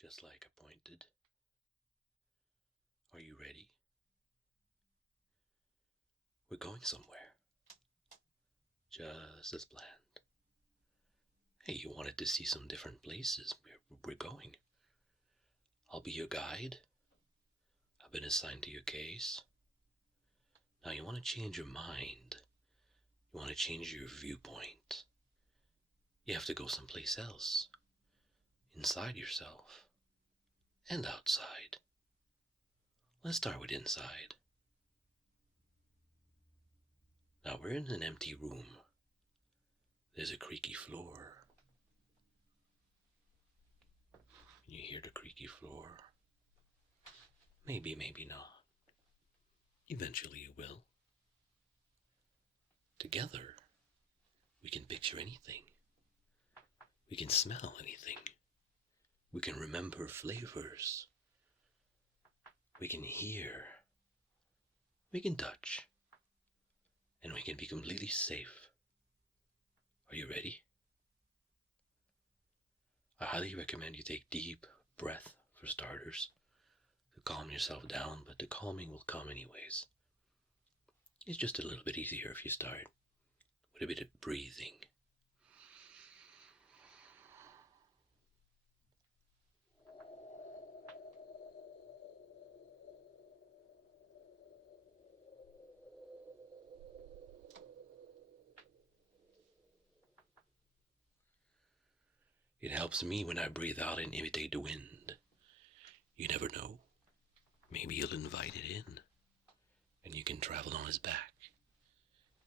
just like appointed. Are you ready? We're going somewhere, just as planned. Hey, you wanted to see some different places. We're going. I'll be your guide. I've been assigned to your case. Now you want to change your mind. You want to change your viewpoint. You have to go someplace else. Inside yourself. And outside. Let's start with inside. Now we're in an empty room. There's a creaky floor. You hear the creaky floor? Maybe, maybe not. Eventually you will. Together, we can picture anything. We can smell anything. We can remember flavors. We can hear. We can touch. And we can be completely safe. Are you ready? I highly recommend you take deep breath for starters to calm yourself down, but the calming will come anyways. It's just a little bit easier if you start with a bit of breathing. It helps me when I breathe out and imitate the wind. You never know. Maybe you'll invite it in, and you can travel on its back.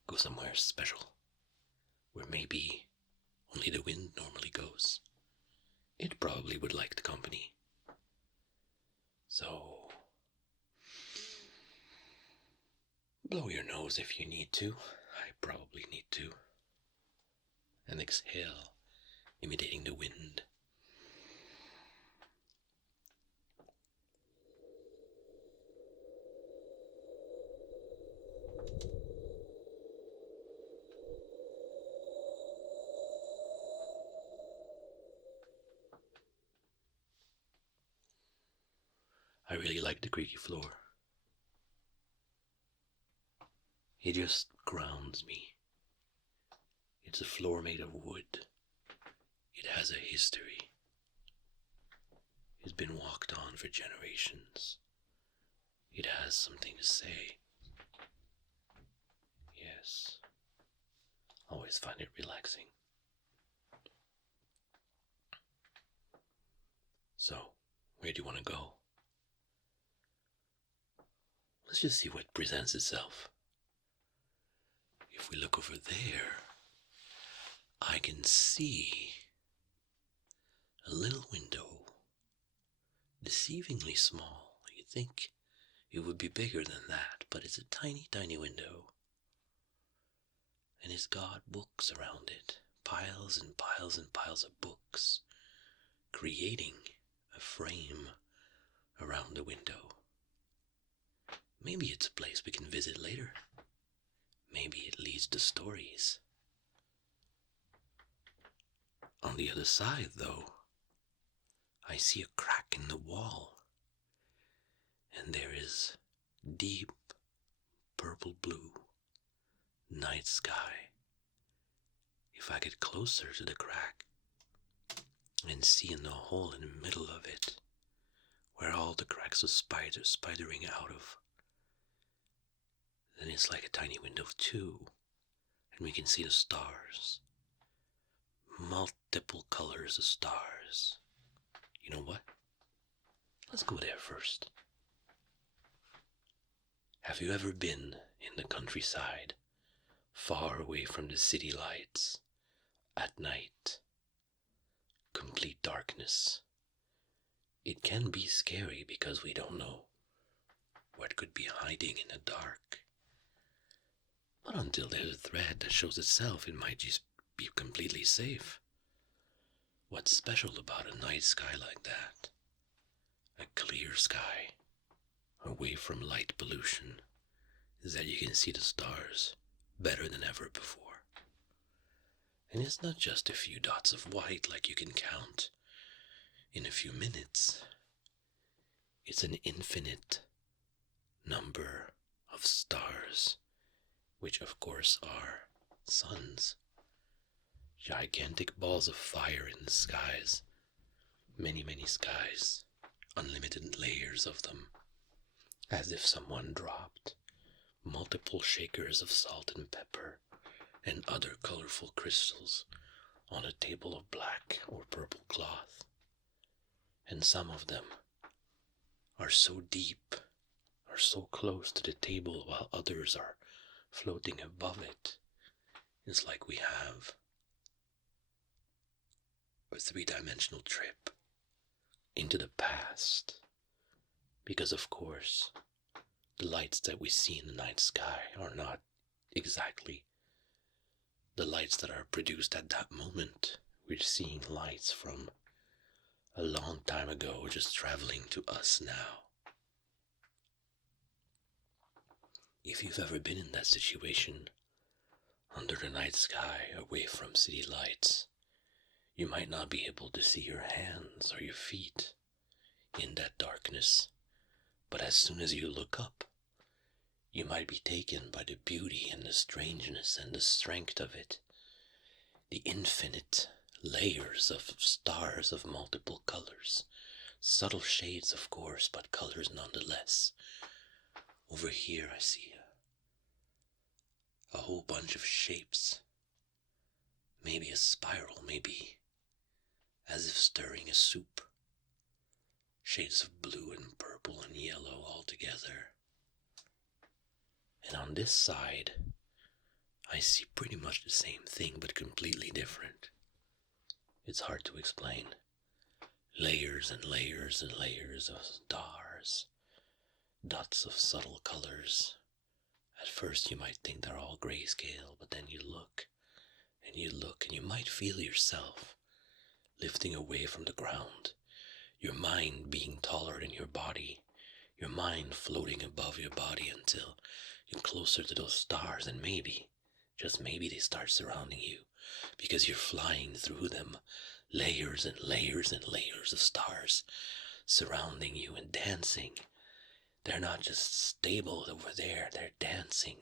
Go somewhere special, where maybe only the wind normally goes. It probably would like the company. So, blow your nose if you need to. I probably need to. And exhale, imitating the wind. I really like the creaky floor. It just grounds me. It's a floor made of wood. It has a history. It's been walked on for generations. It has something to say. Yes. Always find it relaxing. So, where do you want to go? Let's just see what presents itself. If we look over there, I can see a little window, deceivingly small. You'd think it would be bigger than that, but it's a tiny, tiny window. And it's got books around it, piles and piles and piles of books, creating a frame around the window. Maybe it's a place we can visit later. Maybe it leads to stories. On the other side, though, I see a crack in the wall, and there is deep purple blue night sky. If I get closer to the crack and see in the hole in the middle of it, where all the cracks are spidering out of, then it's like a tiny window too, and we can see the stars. Multiple colors of stars. You know what? Let's go there first. Have you ever been in the countryside, far away from the city lights, at night? Complete darkness. It can be scary because we don't know what could be hiding in the dark. But until there's a thread that shows itself, it might just be completely safe. What's special about a night sky like that? A clear sky, away from light pollution, is that you can see the stars better than ever before. And it's not just a few dots of white like you can count in a few minutes, it's an infinite number of stars, which of course are suns. Gigantic balls of fire in the skies, many, many skies, unlimited layers of them, as if someone dropped multiple shakers of salt and pepper and other colorful crystals on a table of black or purple cloth. And some of them are so deep, are so close to the table, while others are floating above it. It's like we have a three-dimensional trip into the past. Because of course, the lights that we see in the night sky are not exactly the lights that are produced at that moment. We're seeing lights from a long time ago just traveling to us now. If you've ever been in that situation, under the night sky, away from city lights, you might not be able to see your hands or your feet in that darkness, but as soon as you look up, you might be taken by the beauty and the strangeness and the strength of it, the infinite layers of stars of multiple colors, subtle shades of course, but colors nonetheless. Over here I see a whole bunch of shapes, maybe a spiral, maybe as if stirring a soup, shades of blue and purple and yellow all together. And on this side, I see pretty much the same thing, but completely different. It's hard to explain. Layers and layers and layers of stars, dots of subtle colors. At first you might think they're all grayscale, but then you look, and you look, and you might feel yourself lifting away from the ground, your mind being taller than your body, your mind floating above your body until you're closer to those stars, and maybe, just maybe, they start surrounding you because you're flying through them, layers and layers and layers of stars surrounding you and dancing. They're not just stable over there, they're dancing.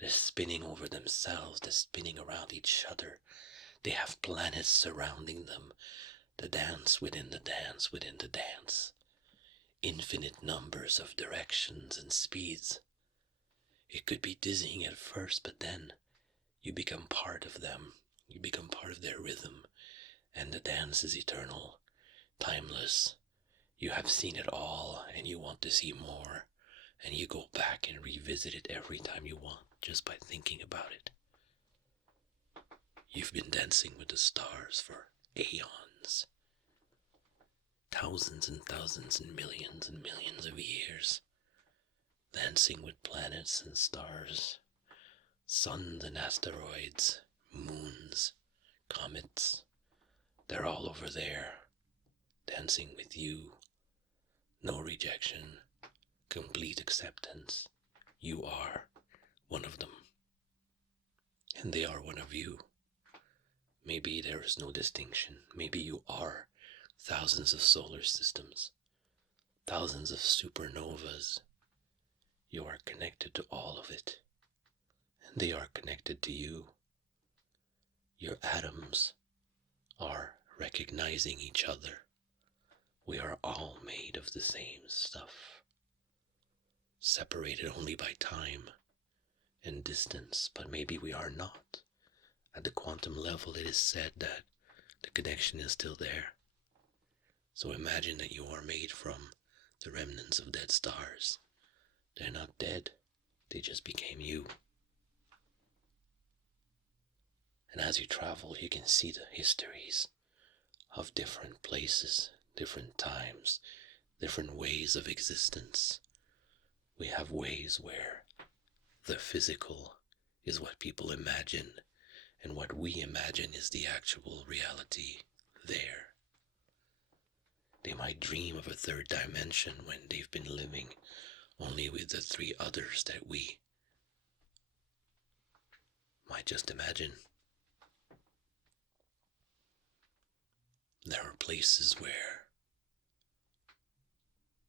They're spinning over themselves, they're spinning around each other. They have planets surrounding them. The dance within the dance within the dance. Infinite numbers of directions and speeds. It could be dizzying at first, but then you become part of them. You become part of their rhythm. And the dance is eternal, timeless. You have seen it all, and you want to see more. And you go back and revisit it every time you want, just by thinking about it. You've been dancing with the stars for aeons. Thousands and thousands and millions of years. Dancing with planets and stars, suns and asteroids, moons, comets. They're all over there, dancing with you. No rejection, complete acceptance. You are one of them, and they are one of you. Maybe there is no distinction. Maybe you are thousands of solar systems, thousands of supernovas. You are connected to all of it, and they are connected to you. Your atoms are recognizing each other. We are all made of the same stuff, separated only by time and distance, but maybe we are not. At the quantum level, it is said that the connection is still there. So imagine that you are made from the remnants of dead stars. They're not dead, they just became you. And as you travel, you can see the histories of different places, different times, different ways of existence. We have ways where the physical is what people imagine, and what we imagine is the actual reality there. They might dream of a third dimension when they've been living only with the three others that we might just imagine. There are places where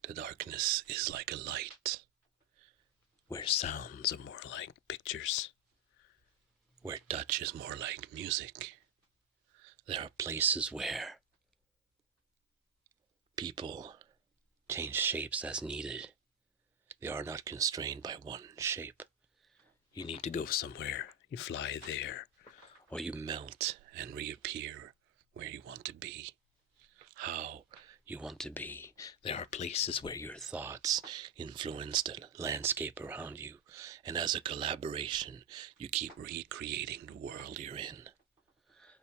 The darkness is like a light, where sounds are more like pictures, where touch is more like music. There are places where people change shapes as needed. They are not constrained by one shape. You need to go somewhere, you fly there, or you melt and reappear where you want to be, how you want to be. There are places where your thoughts influence the landscape around you, and as a collaboration, you keep recreating the world you're in.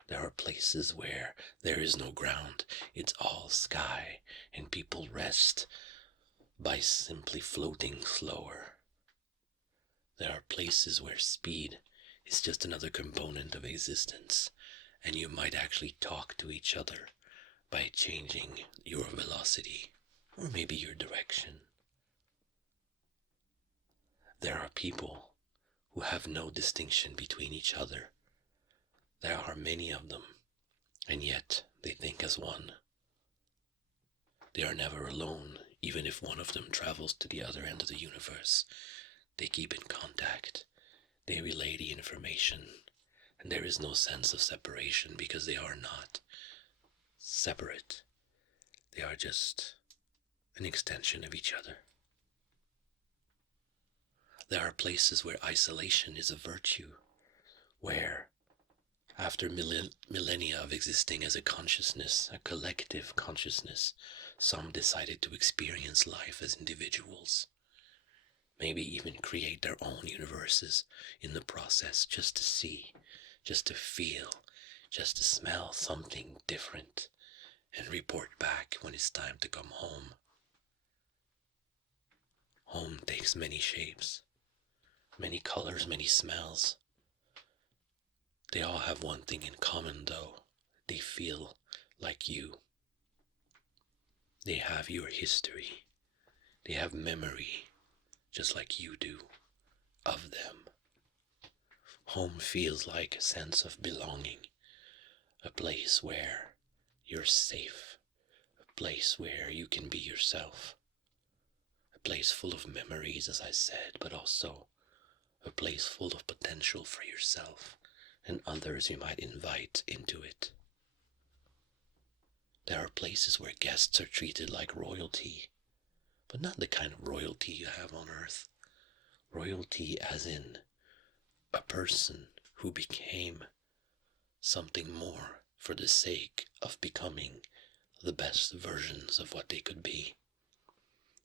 There are places where there is no ground, it's all sky, and people rest by simply floating slower. There are places where speed is just another component of existence, and you might actually talk to each other by changing your velocity, or maybe your direction. There are people who have no distinction between each other. There are many of them, and yet they think as one. They are never alone, even if one of them travels to the other end of the universe. They keep in contact. They relay the information, and there is no sense of separation because they are not separate. They are just an extension of each other. There are places where isolation is a virtue, where after millennia of existing as a consciousness, a collective consciousness, some decided to experience life as individuals. Maybe even create their own universes in the process, just to see, just to feel, just to smell something different, and report back when it's time to come home. Home takes many shapes, many colors, many smells. They all have one thing in common though. They feel like you. They have your history. They have memory, just like you do, of them. Home feels like a sense of belonging, a place where you're safe, a place where you can be yourself, a place full of memories, as I said, but also a place full of potential for yourself and others you might invite into it. There are places where guests are treated like royalty, but not the kind of royalty you have on earth. Royalty as in a person who became something more for the sake of becoming the best versions of what they could be.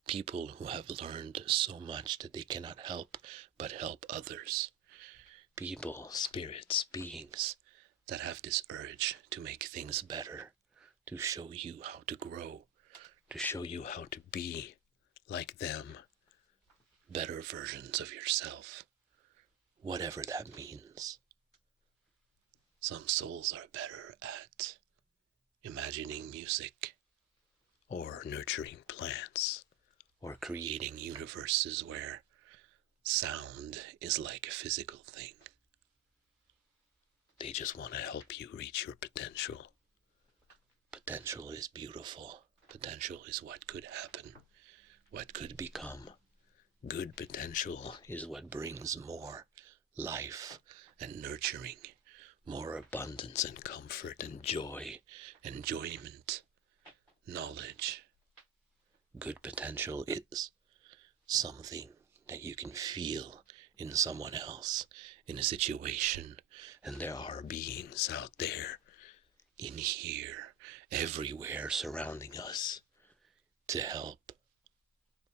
People who have learned so much that they cannot help but help others. People, spirits, beings that have this urge to make things better, to show you how to grow, to show you how to be like them, better versions of yourself, whatever that means. Some souls are better at imagining music, or nurturing plants, or creating universes where sound is like a physical thing. They just want to help you reach your potential. Potential is beautiful. Potential is what could happen, what could become. Good potential is what brings more life and nurturing, more abundance and comfort and joy, enjoyment, knowledge. Good potential is something that you can feel in someone else, in a situation, and there are beings out there, in here, everywhere surrounding us, to help.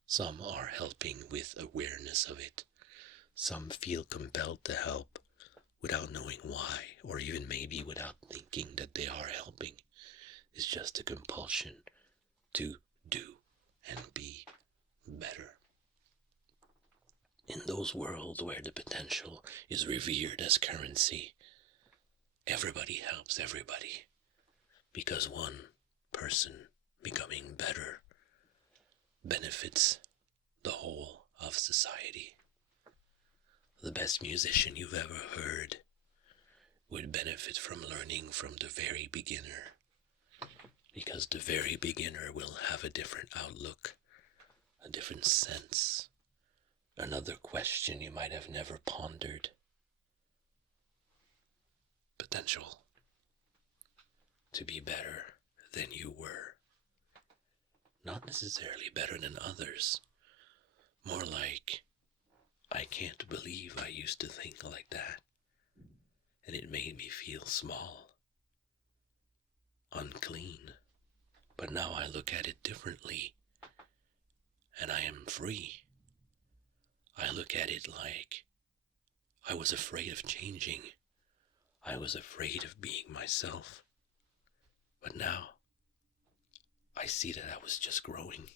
Some are helping with awareness of it. Some feel compelled to help without knowing why, or even maybe without thinking that they are helping. It's just a compulsion to do and be better. In those worlds where the potential is revered as currency, everybody helps everybody, because one person becoming better benefits the whole of society. The best musician you've ever heard would benefit from learning from the very beginner, because the very beginner will have a different outlook a different sense, another question you might have never pondered. Potential to be better than you were. Not necessarily better than others. More like, I can't believe I used to think like that. And it made me feel small, unclean. But now I look at it differently. And I am free. I look at it like I was afraid of changing. I was afraid of being myself. But now, I see that I was just growing.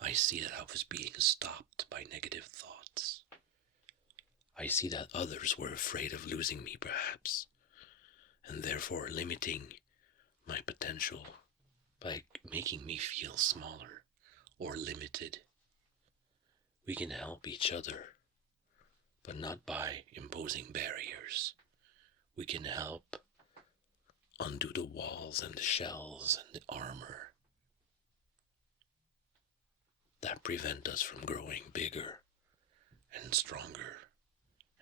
I see that I was being stopped by negative thoughts. I see that others were afraid of losing me, perhaps, and therefore limiting my potential by making me feel smaller or limited. We can help each other, but not by imposing barriers. We can help undo the walls and the shells and the armor that prevent us from growing bigger and stronger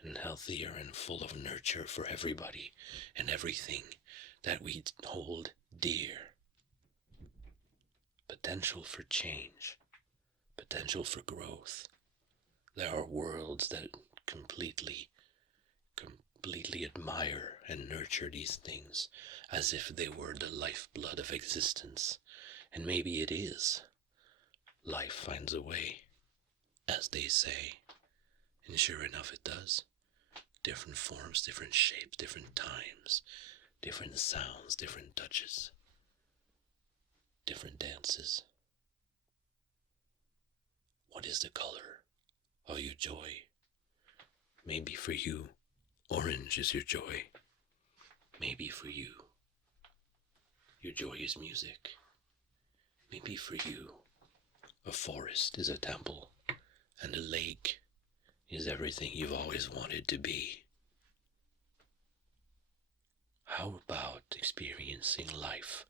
and healthier and full of nurture for everybody and everything that we hold dear. Potential for change, potential for growth. There are worlds that completely admire and nurture these things as if they were the lifeblood of existence. And maybe it is. Life finds a way, as they say. And sure enough it does. Different forms, different shapes, different times, different sounds, different touches, different dances. What is the color of your joy? Maybe for you, orange is your joy. Maybe for you, your joy is music. Maybe for you, a forest is a temple, and a lake is everything you've always wanted to be. How about experiencing life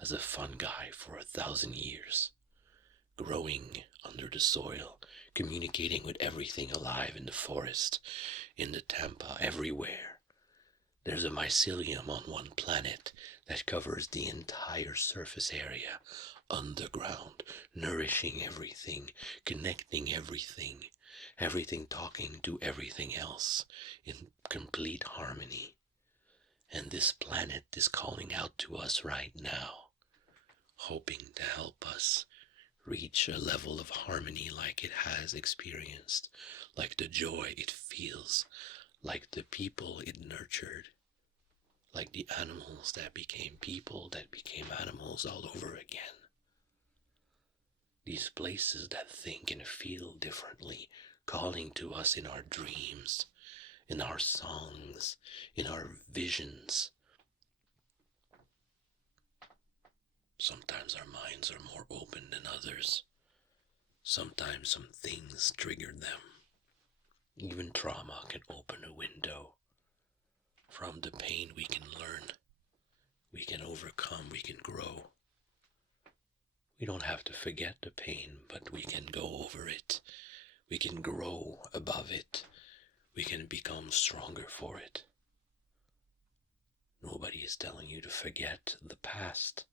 as a fungi for 1,000 years, growing under the soil, communicating with everything alive in the forest, in the tampa, everywhere. There's a mycelium on one planet that covers the entire surface area, underground, nourishing everything, connecting everything, everything talking to everything else in complete harmony. And this planet is calling out to us right now, hoping to help us reach a level of harmony like it has experienced, like the joy it feels, like the people it nurtured, like the animals that became people, that became animals all over again. These places that think and feel differently, calling to us in our dreams, in our songs, in our visions. Sometimes our minds are more open than others. Sometimes some things triggered them. Even trauma can open a window. From the pain we can learn, we can overcome, we can grow. We don't have to forget the pain, but we can go over it. We can grow above it. We can become stronger for it. Nobody is telling you to forget the past,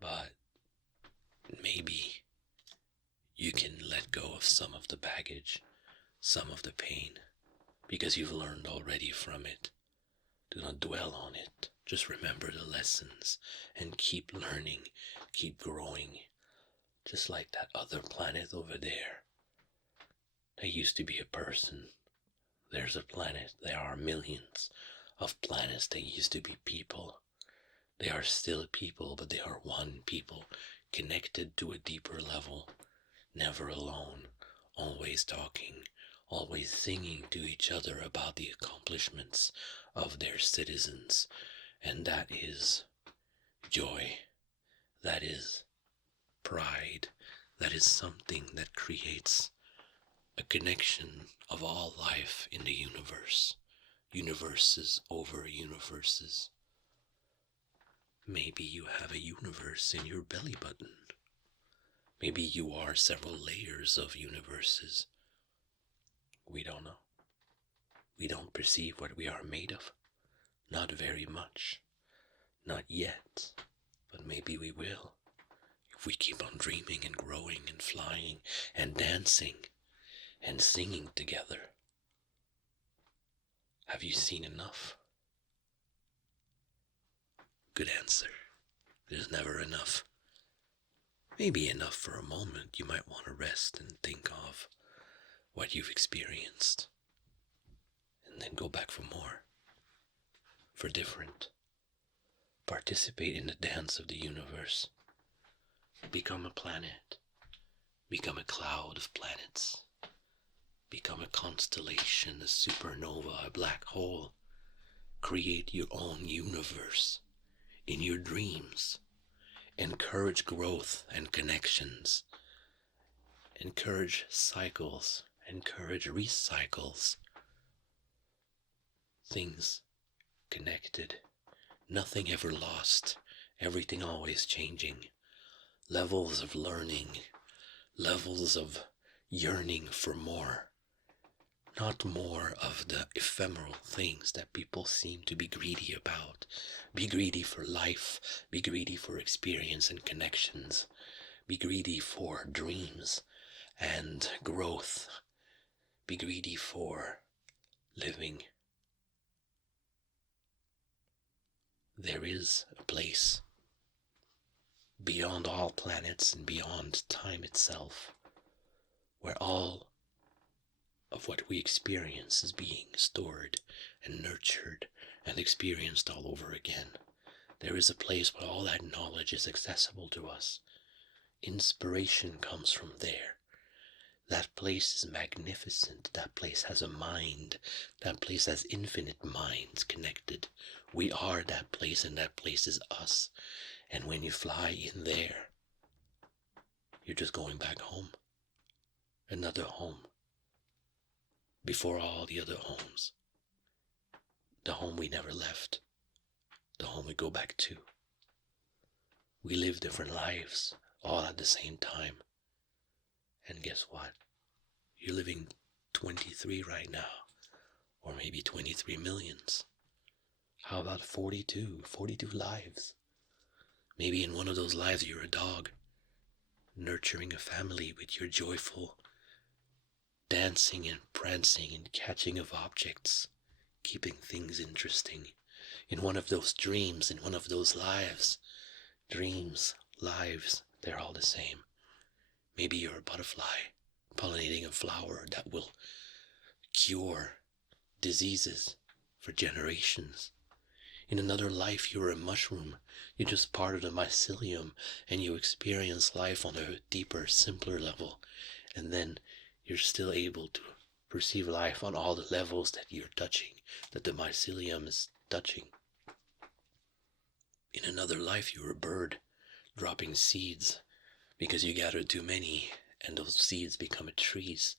but maybe you can let go of some of the baggage, some of the pain, because you've learned already from it. Do not dwell on it. Just remember the lessons and keep learning, keep growing. Just like that other planet over there. There used to be a person. There's a planet. There are millions of planets that used to be people. They are still people, but they are one people, connected to a deeper level, never alone, always talking, always singing to each other about the accomplishments of their citizens. And that is joy. That is pride. That is something that creates a connection of all life in the universe. Universes over universes. Maybe you have a universe in your belly button. Maybe you are several layers of universes. We don't know. We don't perceive what we are made of. Not very much. Not yet. But maybe we will. If we keep on dreaming and growing and flying and dancing and singing together. Have you seen enough? Good answer. There's never enough. Maybe enough for a moment. You might want to rest and think of what you've experienced. And then go back for more. For different. Participate in the dance of the universe. Become a planet. Become a cloud of planets. Become a constellation, a supernova, a black hole. Create your own universe in your dreams. Encourage growth and connections. Encourage cycles. Encourage recycles. Things connected. Nothing ever lost. Everything always changing. Levels of learning. Levels of yearning for more. Not more of the ephemeral things that people seem to be greedy about. Be greedy for life. Be greedy for experience and connections. Be greedy for dreams and growth. Be greedy for living. There is a place beyond all planets and beyond time itself where all of what we experience is being stored and nurtured and experienced all over again. There is a place where all that knowledge is accessible to us. Inspiration comes from there. That place is magnificent. That place has a mind. That place has infinite minds connected. We are that place, and that place is us. And when you fly in there, you're just going back home. Another home. Before all the other homes. The home we never left. The home we go back to. We live different lives, all at the same time. And guess what? You're living 23 right now. Or maybe 23 millions. How about 42 lives? Maybe in one of those lives you're a dog. Nurturing a family with your joyful dancing and prancing and catching of objects, keeping things interesting. In one of those dreams, in one of those lives, dreams, lives, they're all the same. Maybe you're a butterfly, pollinating a flower that will cure diseases for generations. In another life, you're a mushroom. You're just part of the mycelium, and you experience life on a deeper, simpler level. And then you're still able to perceive life on all the levels that you're touching, that the mycelium is touching. In another life, you're a bird, dropping seeds because you gathered too many, and those seeds become trees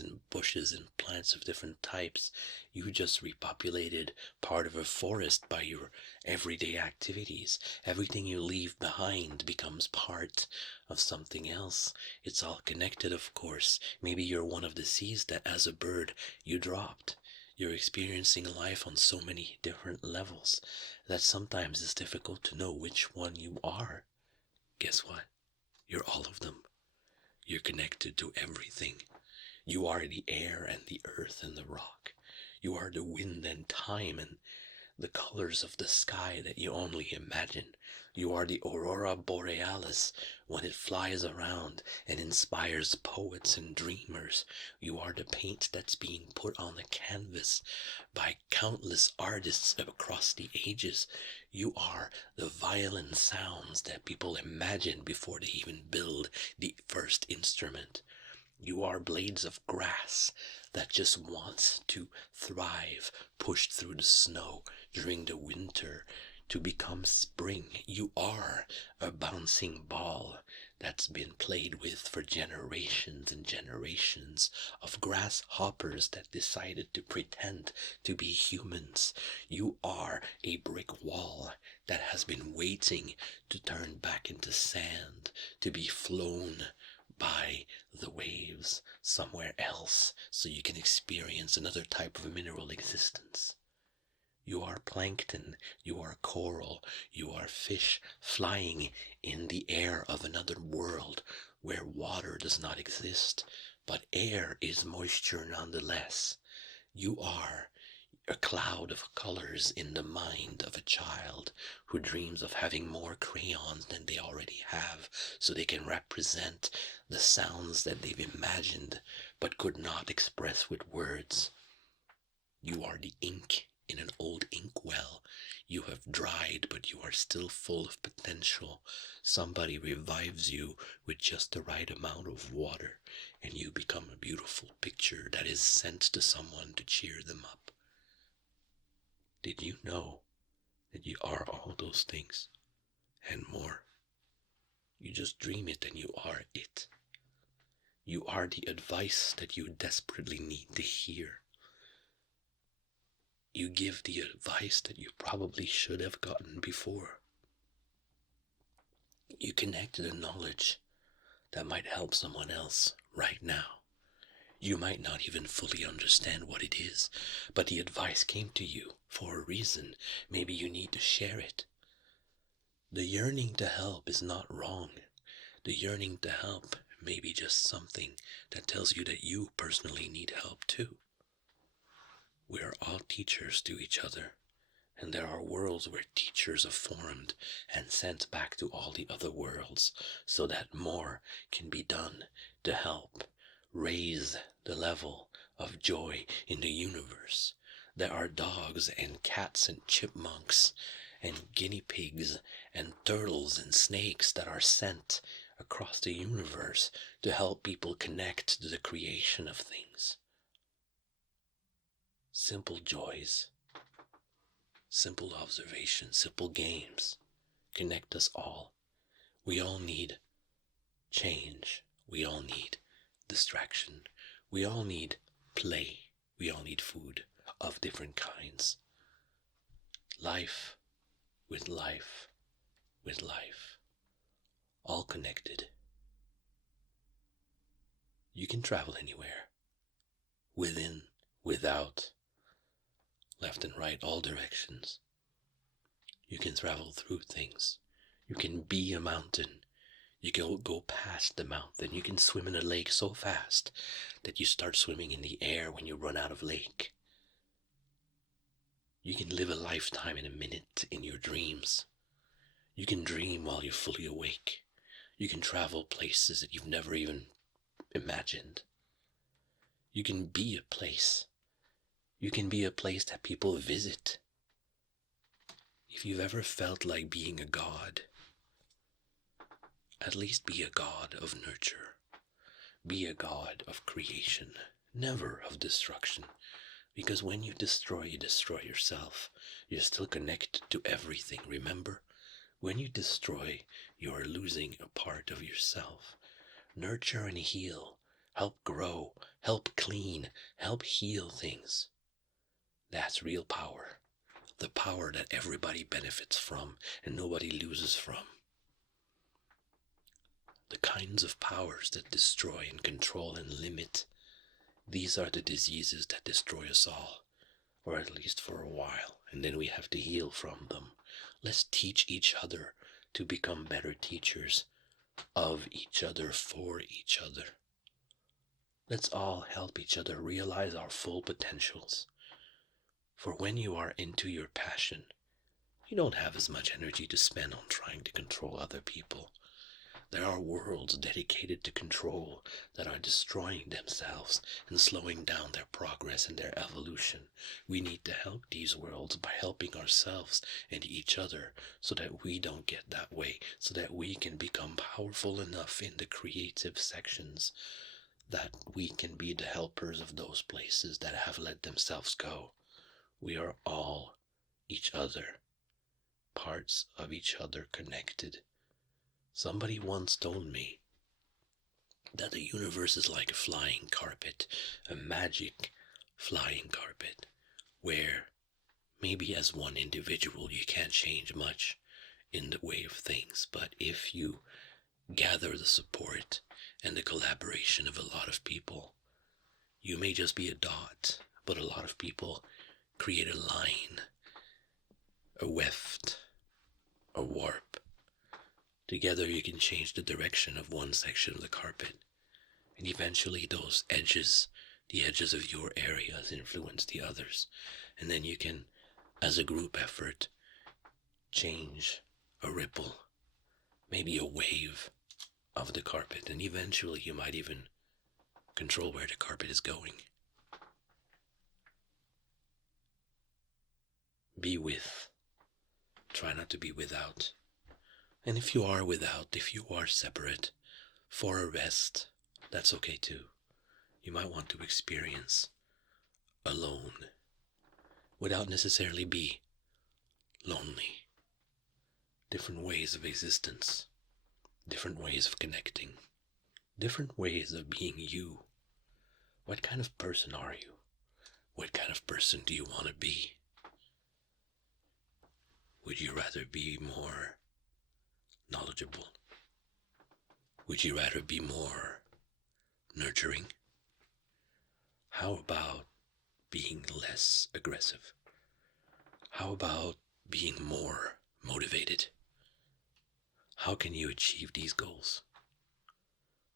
and bushes and plants of different types. You just repopulated part of a forest by your everyday activities. Everything you leave behind becomes part of something else. It's all connected, of course. Maybe you're one of the seeds that as a bird you dropped. You're experiencing life on so many different levels that sometimes it's difficult to know which one you are. Guess what? You're all of them. You're connected to everything. You are the air and the earth and the rock. You are the wind and time and the colors of the sky that you only imagine. You are the aurora borealis when it flies around and inspires poets and dreamers. You are the paint that's being put on the canvas by countless artists across the ages. You are the violin sounds that people imagine before they even build the first instrument. You are blades of grass that just wants to thrive, pushed through the snow during the winter, to become spring. You are a bouncing ball that's been played with for generations and generations of grasshoppers that decided to pretend to be humans. You are a brick wall that has been waiting to turn back into sand, to be flown by the waves somewhere else so you can experience another type of mineral existence. You are plankton, you are coral, you are fish flying in the air of another world where water does not exist, but air is moisture nonetheless. You are a cloud of colors in the mind of a child who dreams of having more crayons than they already have so they can represent the sounds that they've imagined but could not express with words. You are the ink in an old inkwell. You have dried, but you are still full of potential. Somebody revives you with just the right amount of water, and you become a beautiful picture that is sent to someone to cheer them up. Did you know that you are all those things and more? You just dream it and you are it. You are the advice that you desperately need to hear. You give the advice that you probably should have gotten before. You connect to the knowledge that might help someone else right now. You might not even fully understand what it is, but the advice came to you for a reason. Maybe you need to share it. The yearning to help is not wrong. The yearning to help may be just something that tells you that you personally need help too. We are all teachers to each other, and there are worlds where teachers are formed and sent back to all the other worlds so that more can be done to help raise the level of joy in the universe. There are dogs and cats and chipmunks and guinea pigs and turtles and snakes that are sent across the universe to help people connect to the creation of things. Simple joys, simple observations, simple games connect us all. We all need change. We all need distraction. We all need play. We all need food of different kinds. Life with life with life. All connected. You can travel anywhere. Within, without, left and right, all directions. You can travel through things. You can be a mountain. You can go past the mountain. You can swim in a lake so fast that you start swimming in the air when you run out of lake. You can live a lifetime in a minute in your dreams. You can dream while you're fully awake. You can travel places that you've never even imagined. You can be a place. You can be a place that people visit. If you've ever felt like being a god, at least be a god of nurture. Be a god of creation, never of destruction. Because when you destroy yourself. You're still connected to everything, remember? When you destroy, you are losing a part of yourself. Nurture and heal. Help grow. Help clean. Help heal things. That's real power. The power that everybody benefits from and nobody loses from. The kinds of powers that destroy and control and limit, these are the diseases that destroy us all, or at least for a while, and then we have to heal from them. Let's teach each other to become better teachers of each other for each other. Let's all help each other realize our full potentials. For when you are into your passion, you don't have as much energy to spend on trying to control other people. There are worlds dedicated to control that are destroying themselves and slowing down their progress and their evolution. We need to help these worlds by helping ourselves and each other so that we don't get that way, so that we can become powerful enough in the creative sections that we can be the helpers of those places that have let themselves go. We are all each other. parts of each other connected. Somebody once told me that the universe is like a flying carpet, a magic flying carpet, where maybe as one individual you can't change much in the way of things, but if you gather the support and the collaboration of a lot of people, you may just be a dot, but a lot of people create a line, a weft, a warp. Together you can change the direction of one section of the carpet, and eventually those edges, the edges of your areas, influence the others, and then you can, as a group effort, change a ripple, maybe a wave of the carpet, and eventually you might even control where the carpet is going. Be with. Try not to be without. And if you are without, if you are separate, for a rest, that's okay too. You might want to experience alone, without necessarily be lonely. Different ways of existence, different ways of connecting, different ways of being you. What kind of person are you? What kind of person do you want to be? Would you rather be more knowledgeable? Would you rather be more nurturing? How about being less aggressive? How about being more motivated? How can you achieve these goals?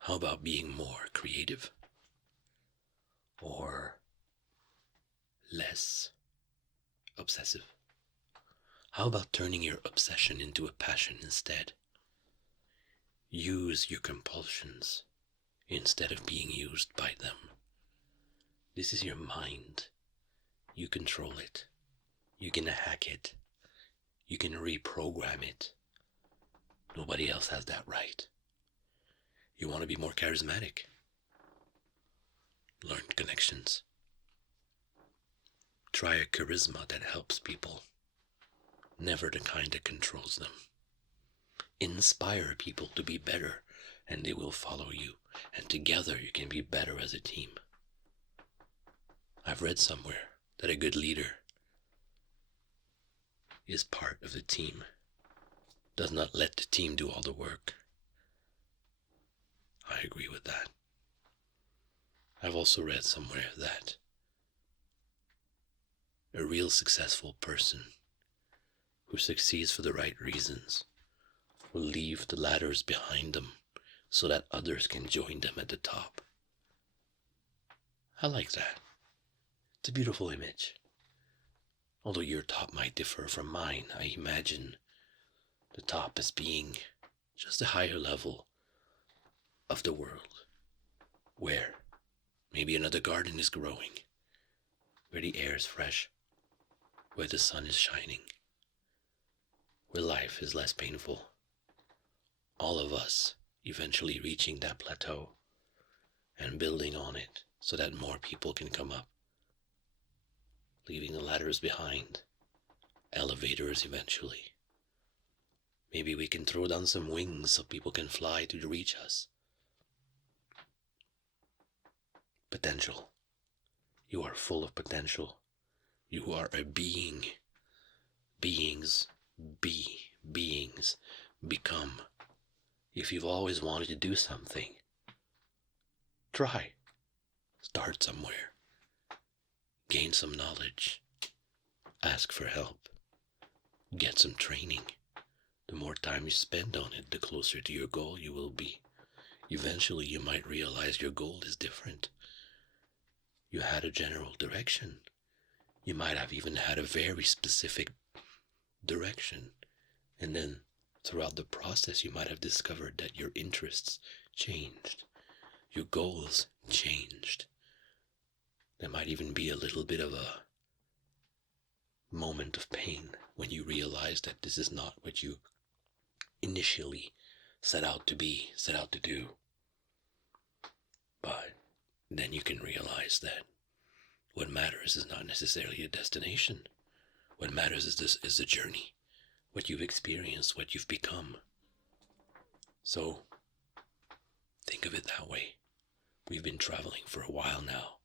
How about being more creative? Or less obsessive? How about turning your obsession into a passion instead? Use your compulsions instead of being used by them. This is your mind. You control it. You can hack it. You can reprogram it. Nobody else has that right. You want to be more charismatic? Learn connections. Try a charisma that helps people, never the kind that controls them. Inspire people to be better, and they will follow you, and together you can be better as a team. I've read somewhere that a good leader is part of the team, does not let the team do all the work. I agree with that. I've also read somewhere that a real successful person who succeeds for the right reasons will leave the ladders behind them so that others can join them at the top. I like that. It's a beautiful image. Although your top might differ from mine, I imagine the top as being just a higher level of the world, where maybe another garden is growing, where the air is fresh, where the sun is shining, where life is less painful. All of us eventually reaching that plateau and building on it so that more people can come up, leaving the ladders behind, elevators eventually. Maybe we can throw down some wings so people can fly to reach us. Potential. You are full of potential. You are a being. Beings be. Beings become. If you've always wanted to do something, try. Start somewhere. Gain some knowledge. Ask for help. Get some training. The more time you spend on it, the closer to your goal you will be. Eventually you might realize your goal is different. You had a general direction. You might have even had a very specific direction. And then throughout the process you might have discovered that your interests changed. Your goals changed. There might even be a little bit of a moment of pain when you realize that this is not what you initially set out to be, set out to do. But then you can realize that what matters is not necessarily a destination. What matters is the journey. what you've experienced, what you've become. So, think of it that way. We've been traveling for a while now.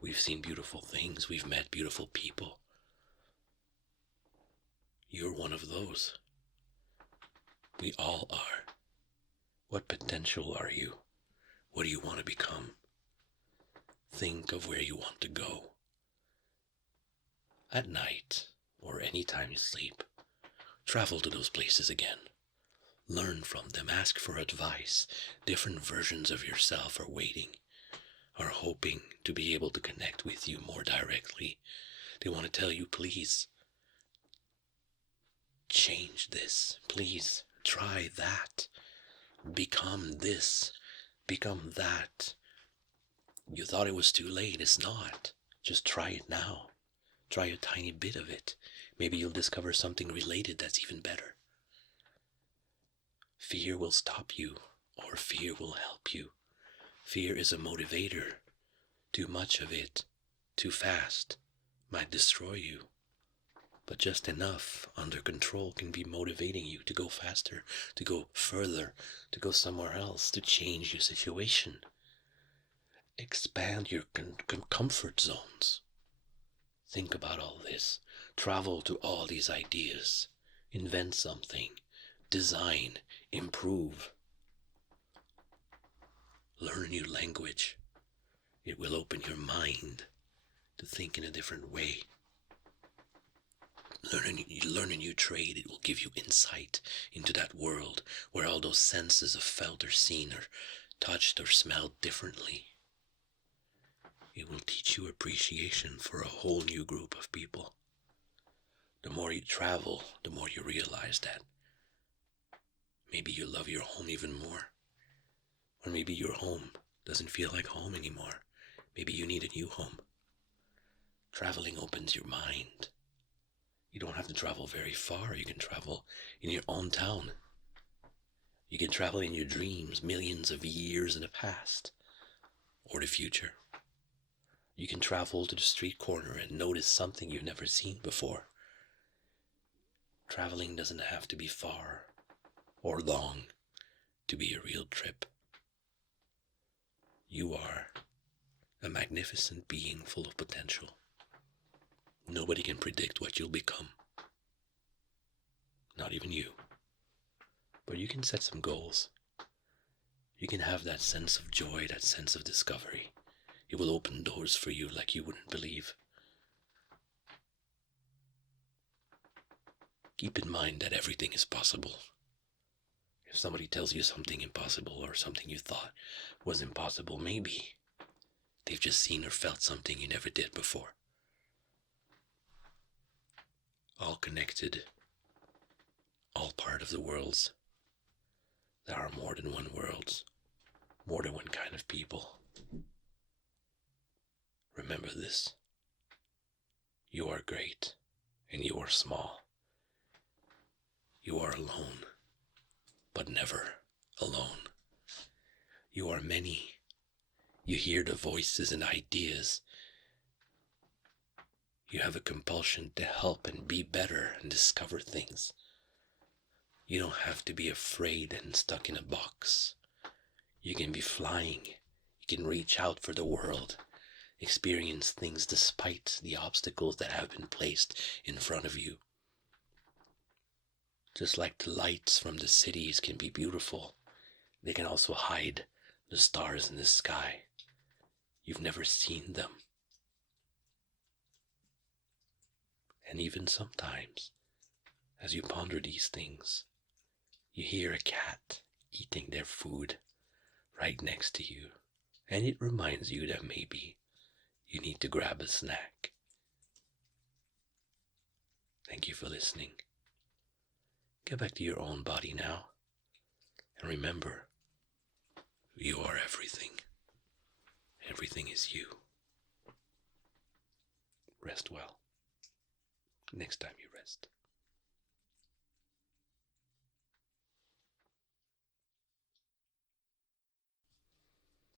We've seen beautiful things. We've met beautiful people. You're one of those. We all are. What potential are you? What do you want to become? Think of where you want to go. At night, or any time you sleep, travel to those places again. Learn from them. Ask for advice. Different versions of yourself are waiting, are hoping to be able to connect with you more directly. They want to tell you, please, change this. Please, try that. Become this. Become that. You thought it was too late. It's not. Just try it now. Try a tiny bit of it. Maybe you'll discover something related that's even better. Fear will stop you, or fear will help you. Fear is a motivator. Too much of it, too fast, might destroy you. But just enough under control can be motivating you to go faster, to go further, to go somewhere else, to change your situation. Expand your comfort zones. Think about all this. Travel to all these ideas. Invent something. Design. Improve. Learn a new language. It will open your mind to think in a different way. Learn a new trade. It will give you insight into that world where all those senses of felt or seen or touched or smelled differently. It will teach you appreciation for a whole new group of people. The more you travel, the more you realize that maybe you love your home even more. Or maybe your home doesn't feel like home anymore. Maybe you need a new home. Traveling opens your mind. You don't have to travel very far. You can travel in your own town. You can travel in your dreams, millions of years in the past or the future. You can travel to the street corner and notice something you've never seen before. Traveling doesn't have to be far or long to be a real trip. You are a magnificent being full of potential. Nobody can predict what you'll become. Not even you. But you can set some goals. You can have that sense of joy, that sense of discovery. It will open doors for you like you wouldn't believe. Keep in mind that everything is possible. If somebody tells you something impossible or something you thought was impossible, maybe they've just seen or felt something you never did before. All connected, all part of the worlds. There are more than one worlds, more than one kind of people. Remember this. You are great, and you are small. You are alone, but never alone. You are many. You hear the voices and ideas. You have a compulsion to help and be better and discover things. You don't have to be afraid and stuck in a box. You can be flying. You can reach out for the world. Experience things despite the obstacles that have been placed in front of you. Just like the lights from the cities can be beautiful, they can also hide the stars in the sky. You've never seen them. And even sometimes, as you ponder these things, you hear a cat eating their food right next to you, and it reminds you that maybe you need to grab a snack. Thank you for listening. Get back to your own body now, and remember, you are everything. Everything is you. Rest well. Next time you rest.